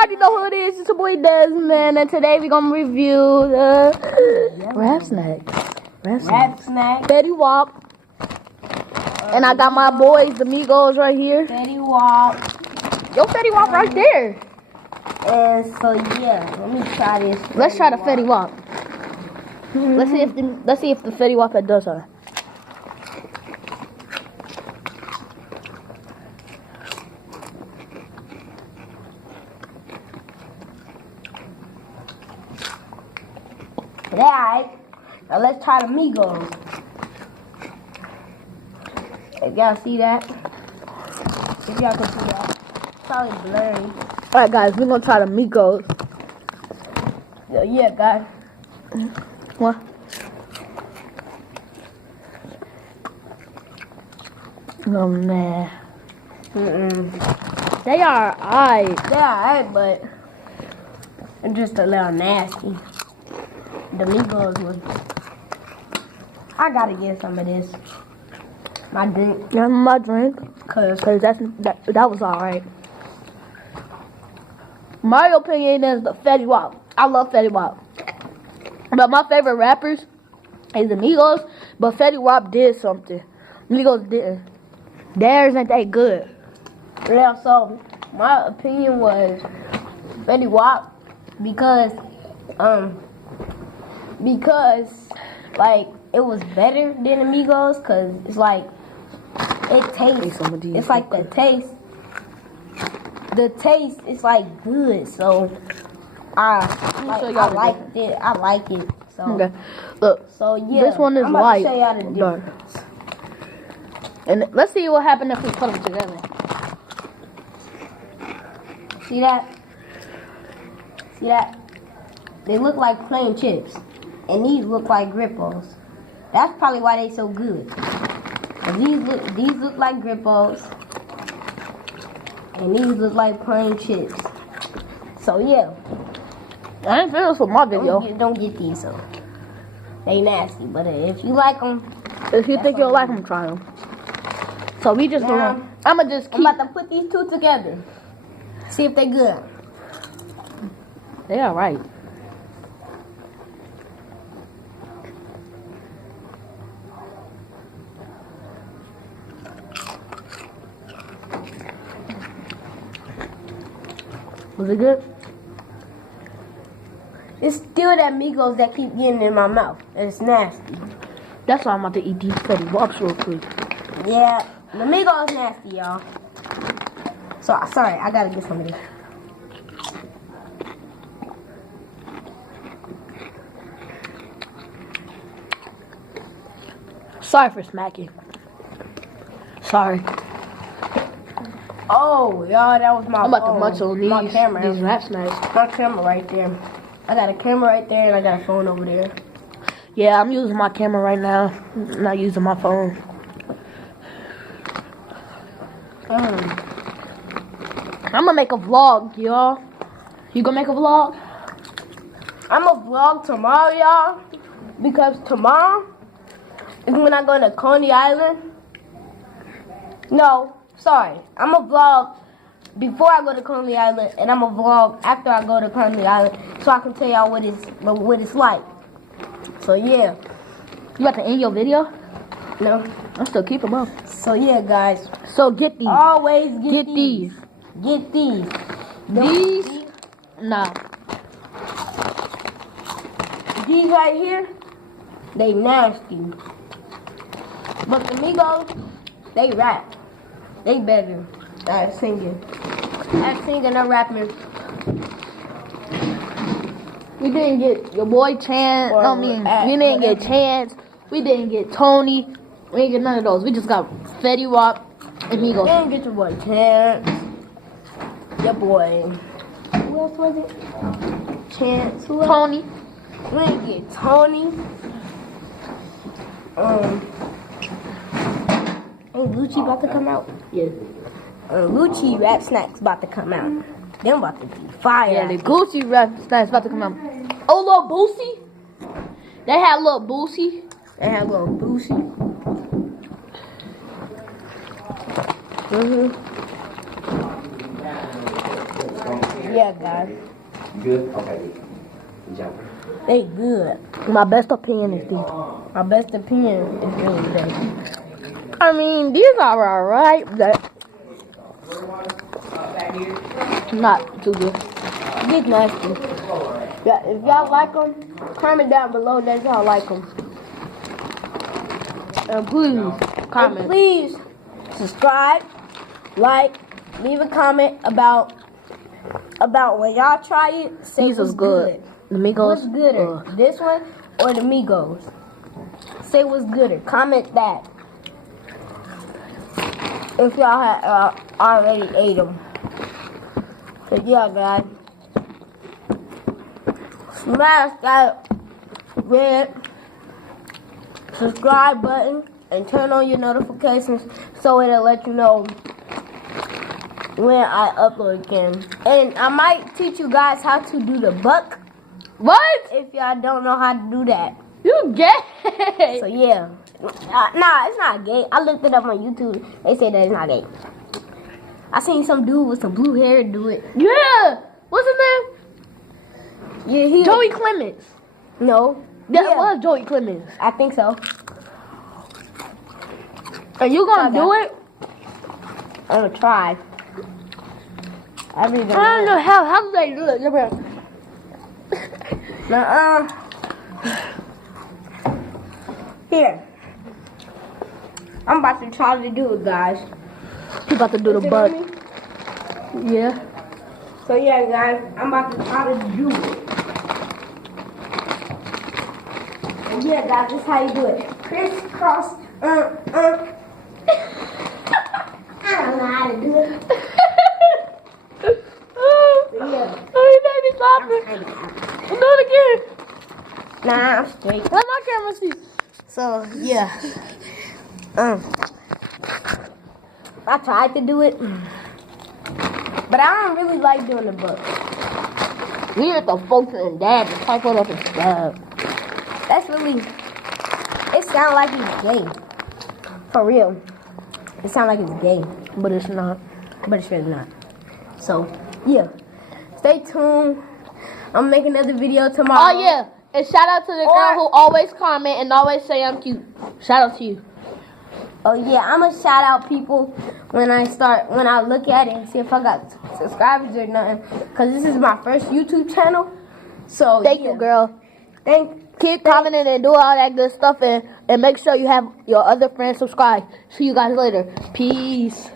already know who it is. It's your boy Desmond, and today we're gonna review the Rap Snacks. Rap Snack. Fetty Wap. And I got my boys, the Migos, right here. Fetty Wap. Yo, Fetty Wap right there. And so yeah, let me try this. Let's try the Fetty Wap. Let's see if the Fetty Wap does her. Alright, now let's try the Migos. If y'all see that, if y'all can see that, it's probably blurry. Alright, guys, we're gonna try the Migos. Yo, yeah, guys. What? Oh man. They are alright. They're alright, but they're just a little nasty. The Migos was. I gotta get some of this. My drink. Yeah, my drink. Cause that was alright. My opinion is the Fetty Wap. I love Fetty Wap. But my favorite rappers is the Migos. But Fetty Wap did something. Migos didn't. Theirs ain't that good. yeah, so my opinion was Fetty Wap because like it was better than the Migos cause it's like it tastes. It's like the taste. The taste is like good, so I liked it. I like it. So Okay, look. So yeah, This one is I'm about light. to show y'all the difference. And let's see what happened if we put them together. See that? See that? They look like plain chips, and these look like Grippos. That's probably why they so good. These look like Grippos, and these look like plain chips. So yeah, I ain't finished with my video. don't get these. So they nasty, but if you like them, If you think you'll like them, try them. So we just Now, I'ma just keep. I'm about to put these two together. See if they good. They alright. Was it good? It's still that Migos that keep getting in my mouth. And it's nasty. That's why I'm about to eat these Fetty Waps real quick. Yeah, the Migos nasty, y'all. So sorry, I gotta get some of this. Sorry for smacking. Sorry. Oh, y'all, that was my I'm about to phone. munch on My these camera. Rap Snacks. My camera right there. I got a camera right there and I got a phone over there. Yeah, I'm using my camera right now. I'm not using my phone. I'm gonna make a vlog, y'all. You gonna make a vlog? I'm gonna vlog tomorrow, y'all. Because tomorrow is when I go to Coney Island. No, sorry. I'm gonna vlog before I go to Coney Island, and I'm gonna vlog after I go to Coney Island, so I can tell y'all what it's like. So yeah. You about to end your video? No. I'm still keeping them up. So yeah, guys. So get these. Always Get these. Get these. These? Nah. These right here, they nasty. But the Migos, they rap. They better at singing. At singing or rapping. We didn't get your boy Chance. We didn't get Chance. We didn't get Tony. We didn't get none of those. We just got Fetty Wap and You Migos. didn't get your boy Chance. Your boy. Who else was it? Chance. Who else? Tony. We didn't get Tony. Ain't Lucci about to come out? Yeah. Lucci Rap Snacks about to come out. Them about to be fire. Yeah, the Gucci Rap Snacks about to come out. Oh, Lil Boosie. They had Lil Boosie. They had Lil Boosie. yeah, guys. Good? Okay, good job. They good. My best opinion is these. My best opinion is really good. I mean, these are alright, but not too good. These nasty. Yeah, if y'all like them, comment down below that y'all like them. And please And comment. please subscribe, like, leave a comment about when y'all try it. Say These what's is good. The Migos. What's gooder, this one or the Migos? Say what's gooder. Comment that. If y'all had already ate them. So yeah, guys. Smash that red subscribe button and turn on your notifications so it'll let you know when I upload again. And I might teach you guys how to do the buck What? if y'all don't know how to do that. You gay? So yeah. Nah, it's not gay. I looked it up on YouTube. They say that it's not gay. I seen some dude with some blue hair do it. Yeah. What's his name? Yeah, he Joey Clements. No. That Yeah, was Joey Clements. I think so. And you gonna Okay. do it? I'm gonna try. I really I don't know how. How do they do it? Nuh-uh. Here. I'm about to try to do it, guys. You about to do the Is it butt? on me? Yeah. So yeah, guys, I'm about to try to do it. And yeah, guys, this is how you do it. Crisscross. I don't know how to do it. Yeah. Oh, you made me stop it. Do it again. Nah, I'm straight. Let my camera see. So yeah. I tried to do it, but I don't really like doing the book. We at the folks and dad to type it up and stuff. That's really. It sounds like he's gay. For real. It sounds like it's gay, But it's not. but it's really not. So yeah. Stay tuned. I'm making another video tomorrow. Oh yeah. And shout out to the girl Or- who always comment and always say I'm cute. Shout out to you. Oh yeah, I'm gonna shout out people when I look at it and see if I got subscribers or nothing. Cause this is my first YouTube channel. So Thank yeah. you, girl. Keep Thank- commenting and do all that good stuff and make sure you have your other friends subscribe. See you guys later. Peace.